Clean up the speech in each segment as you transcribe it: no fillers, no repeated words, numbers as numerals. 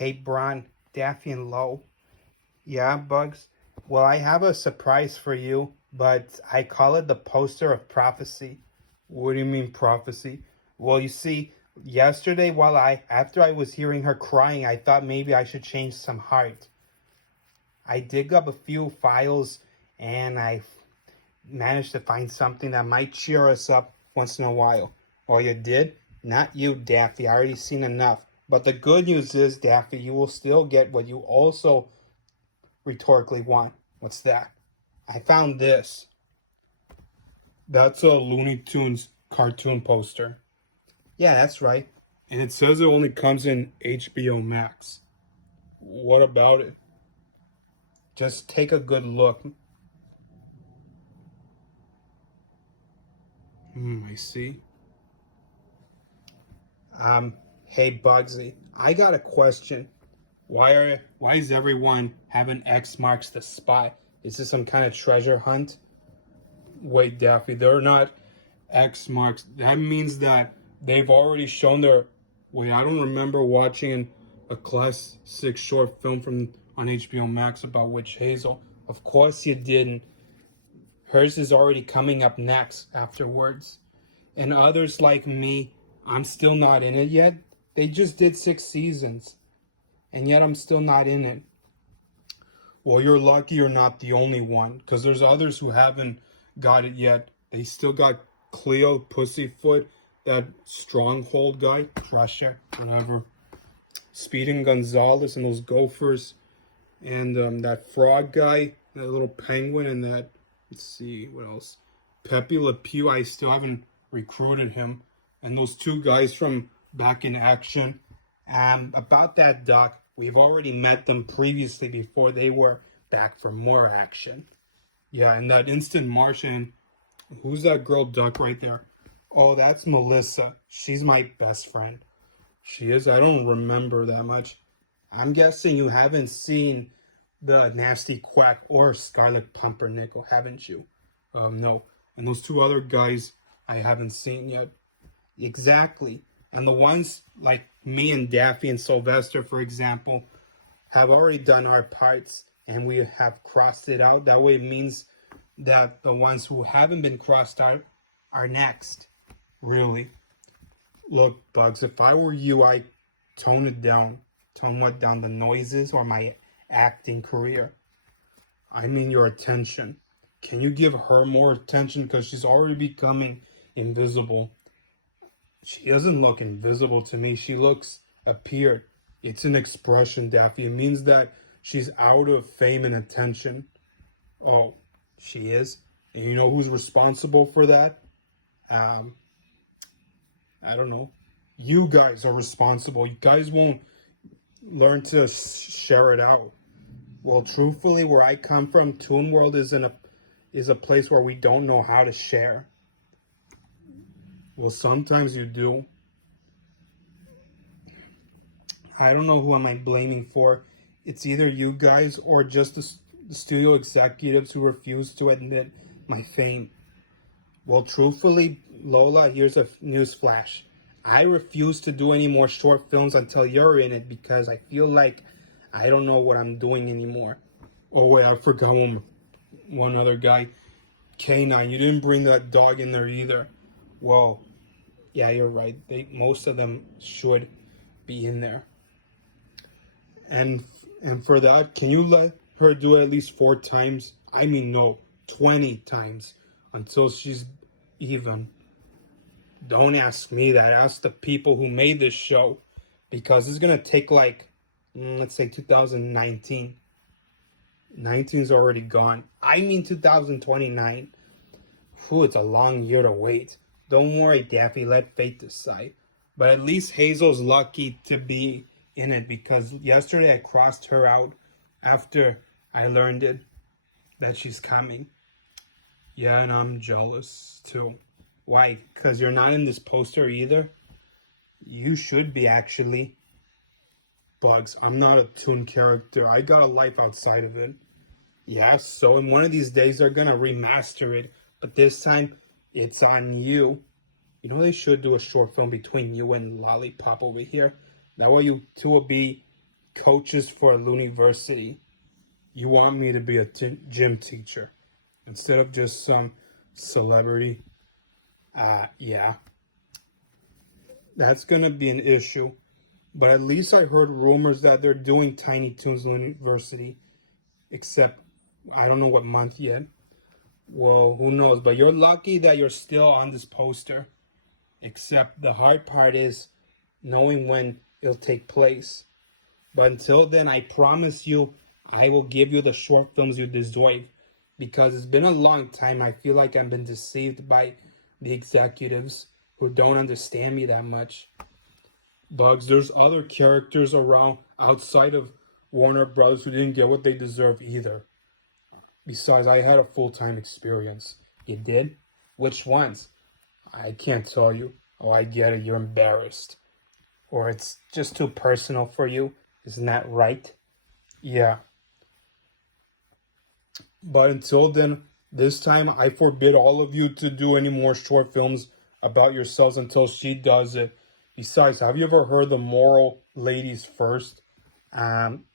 Hey, Bron, Daffy, and Lo. Yeah, Bugs? Well, I have a surprise for you, but I call it the poster of prophecy. What do you mean, prophecy? Well, you see, yesterday, after I was hearing her crying, I thought maybe I should change some heart. I dig up a few files and I managed to find something that might cheer us up once in a while. Oh, you did? Not you, Daffy. I already seen enough. But the good news is, Daffy, you will still get what you also rhetorically want. What's that? I found this. That's a Looney Tunes cartoon poster. Yeah, that's right. And it says it only comes in HBO Max. What about it? Just take a good look. I see. Hey Bugsy, I got a question. Why is everyone having X marks the spot? Is this some kind of treasure hunt? Wait, Daffy, they're not X marks. That means that they've already shown their. Wait, I don't remember watching a class 6 short film from on HBO Max about Witch Hazel. Of course you didn't. Hers is already coming up next afterwards. And others like me, I'm still not in it yet. They just did 6 seasons, and yet I'm still not in it. Well, you're lucky you're not the only one, because there's others who haven't got it yet. They still got Cleo, Pussyfoot, that Stronghold guy, Crusher, whatever, Speeding Gonzalez, and those Gophers, and that Frog guy, that little penguin, and that, let's see, what else? Pepe Le Pew, I still haven't recruited him. And those 2 guys from Back in Action. About that, Doc, we've already met them previously before they were back for more action. Yeah, and that Instant Martian, who's that girl Duck right there? Oh, that's Melissa. She's my best friend. She is? I don't remember that much. I'm guessing you haven't seen the Nasty Quack or Scarlet Pumpernickel, haven't you? No. And those 2 other guys I haven't seen yet. Exactly. And the ones like me and Daffy and Sylvester, for example, have already done our parts and we have crossed it out. That way it means that the ones who haven't been crossed out are next. Really. Look, Bugs, if I were you, I'd tone it down. Tone what down, the noises or my acting career? I mean your attention. Can you give her more attention? Because she's already becoming invisible. She doesn't look invisible to me. She looks appeared. It's an expression, Daffy. It means that she's out of fame and attention. Oh, she is? And you know who's responsible for that? I don't know. You guys are responsible. You guys won't learn to share it out. Well, truthfully, where I come from, Toon World is a place where we don't know how to share. Well, sometimes you do. I don't know who am I blaming for. It's either you guys or just the studio executives who refuse to admit my fame. Well, truthfully, Lola, here's a news flash. I refuse to do any more short films until you're in it because I feel like I don't know what I'm doing anymore. Oh, wait, I forgot one other guy. K9, you didn't bring that dog in there either. Well, yeah, you're right. Most of them should be in there. And for that, can you let her do it at least 4 times? I mean, no, 20 times until she's even. Don't ask me that. Ask the people who made this show, because it's gonna take like, let's say 2019. 19's already gone. I mean 2029. Whew, it's a long year to wait. Don't worry, Daffy, let fate decide. But at least Hazel's lucky to be in it, because yesterday I crossed her out after I learned it, that she's coming. Yeah, and I'm jealous too. Why? Because you're not in this poster either? You should be, actually. Bugs, I'm not a toon character. I got a life outside of it. Yeah, so in one of these days they're gonna remaster it, but this time it's on you. You know they should do a short film between you and Lollipop over here. That way you two will be coaches for a looney. You want me to be a gym teacher instead of just some celebrity. Yeah, that's gonna be an issue. But at least I heard rumors that they're doing Tiny Toons University, except I don't know what month yet. Well, who knows? But you're lucky that you're still on this poster. Except the hard part is knowing when it'll take place. But until then, I promise you, I will give you the short films you deserve. Because it's been a long time. I feel like I've been deceived by the executives who don't understand me that much. Bugs, there's other characters around outside of Warner Brothers who didn't get what they deserve either. Besides, I had a full-time experience. You did? Which ones? I can't tell you. Oh, I get it. You're embarrassed. Or it's just too personal for you. Isn't that right? Yeah. But until then, this time I forbid all of you to do any more short films about yourselves until she does it. Besides, have you ever heard the moral ladies first?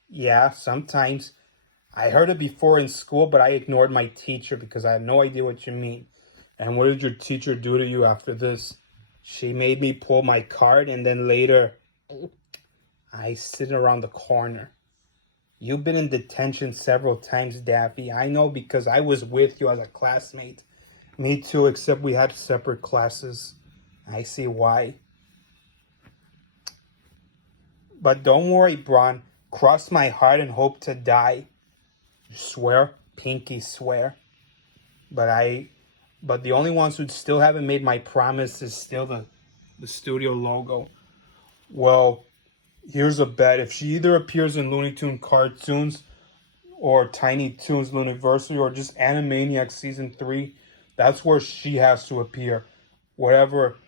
Yeah, sometimes. I heard it before in school, but I ignored my teacher because I had no idea what you mean. And what did your teacher do to you after this? She made me pull my card, and then later, I sit around the corner. You've been in detention several times, Daffy. I know because I was with you as a classmate. Me too, except we had separate classes. I see why. But don't worry, Bron. Cross my heart and hope to die. You swear? Pinky swear. But the only ones who still haven't made my promise is still the studio logo. Well, here's a bet. If she either appears in Looney Tunes cartoons or Tiny Toons Looniversity or just Animaniacs Season 3, that's where she has to appear. Whatever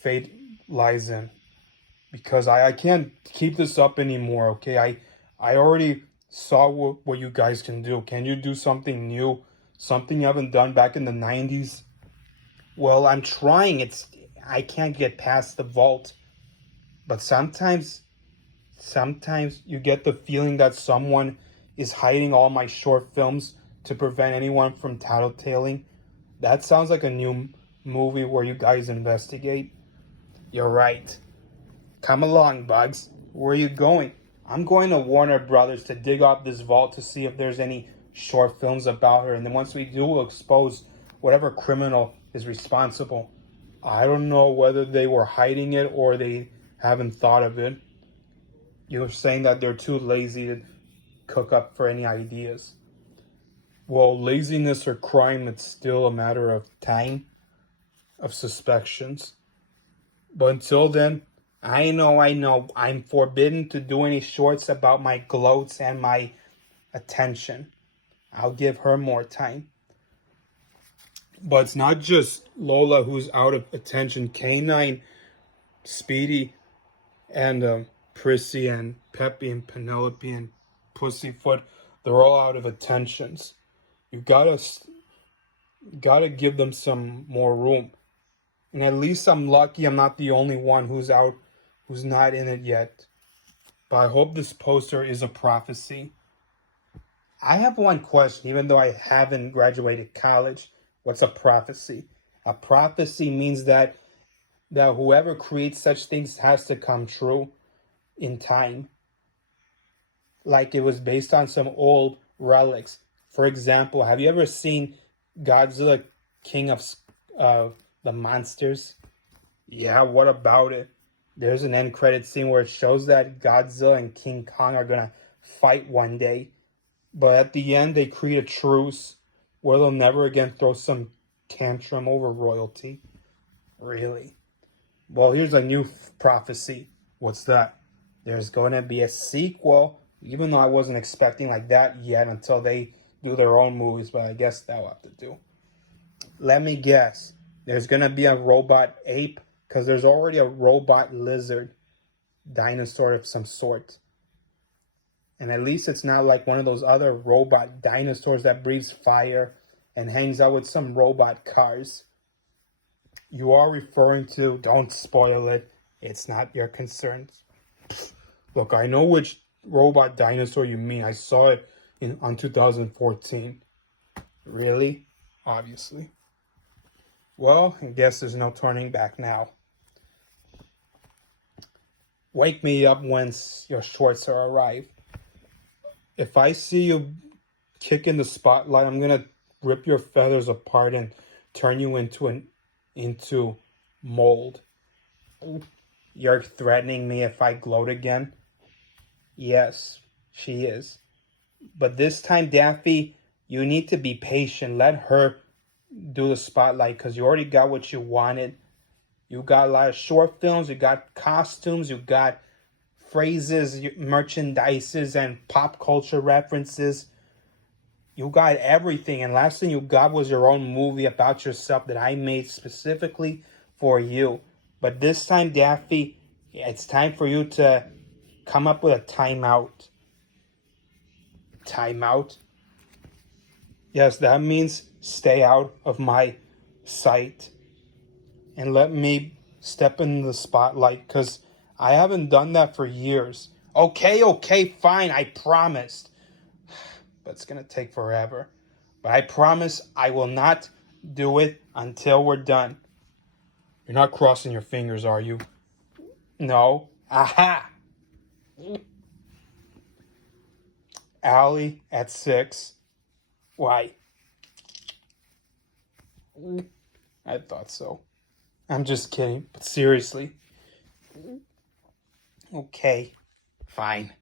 fate lies in. Because I can't keep this up anymore, okay? I already saw what you guys can do. Can you do something new? Something you haven't done back in the 90s? Well, I'm trying. I can't get past the vault. But sometimes you get the feeling that someone is hiding all my short films to prevent anyone from tattletaling. That sounds like a new movie where you guys investigate. You're right. Come along, Bugs. Where are you going? I'm going to Warner Brothers to dig up this vault to see if there's any short films about her. And then once we do, we'll expose whatever criminal is responsible. I don't know whether they were hiding it or they haven't thought of it. You're saying that they're too lazy to cook up for any ideas. Well, laziness or crime, it's still a matter of time, of suspicions. But until then, I know, I'm forbidden to do any shorts about my gloats and my attention. I'll give her more time. But it's not just Lola who's out of attention. Canine, Speedy, and Prissy, and Peppy, and Penelope, and Pussyfoot, they're all out of attentions. You gotta give them some more room. And at least I'm lucky I'm not the only one who's not in it yet. But I hope this poster is a prophecy. I have one question, even though I haven't graduated college. What's a prophecy? A prophecy means that whoever creates such things has to come true in time. Like it was based on some old relics. For example, have you ever seen Godzilla, King of the Monsters? Yeah, what about it? There's an end credit scene where it shows that Godzilla and King Kong are gonna fight one day. But at the end, they create a truce where they'll never again throw some tantrum over royalty. Really? Well, here's a new prophecy. What's that? There's going to be a sequel, even though I wasn't expecting like that yet until they do their own movies, but I guess that'll have to do. Let me guess. There's going to be a robot ape, because there's already a robot lizard dinosaur of some sort. And at least it's not like one of those other robot dinosaurs that breathes fire and hangs out with some robot cars. You are referring to, don't spoil it, it's not your concern. Look, I know which robot dinosaur you mean. I saw it on 2014. Really? Obviously. Well, I guess there's no turning back now. Wake me up once your shorts are arrived. If I see you kicking the spotlight, I'm gonna rip your feathers apart and turn you into mold. You're threatening me if I gloat again? Yes, she is. But this time, Daffy, you need to be patient. Let her do the spotlight because you already got what you wanted. You got a lot of short films, you got costumes, you got phrases, merchandises, and pop culture references. You got everything. And last thing you got was your own movie about yourself that I made specifically for you. But this time, Daffy, it's time for you to come up with a timeout. Timeout? Yes, that means stay out of my sight and let me step in the spotlight because I haven't done that for years. Okay, fine, I promised. But it's going to take forever. But I promise I will not do it until we're done. You're not crossing your fingers, are you? No. Aha! Allie at 6. Why? I thought so. I'm just kidding, but seriously. Okay, fine.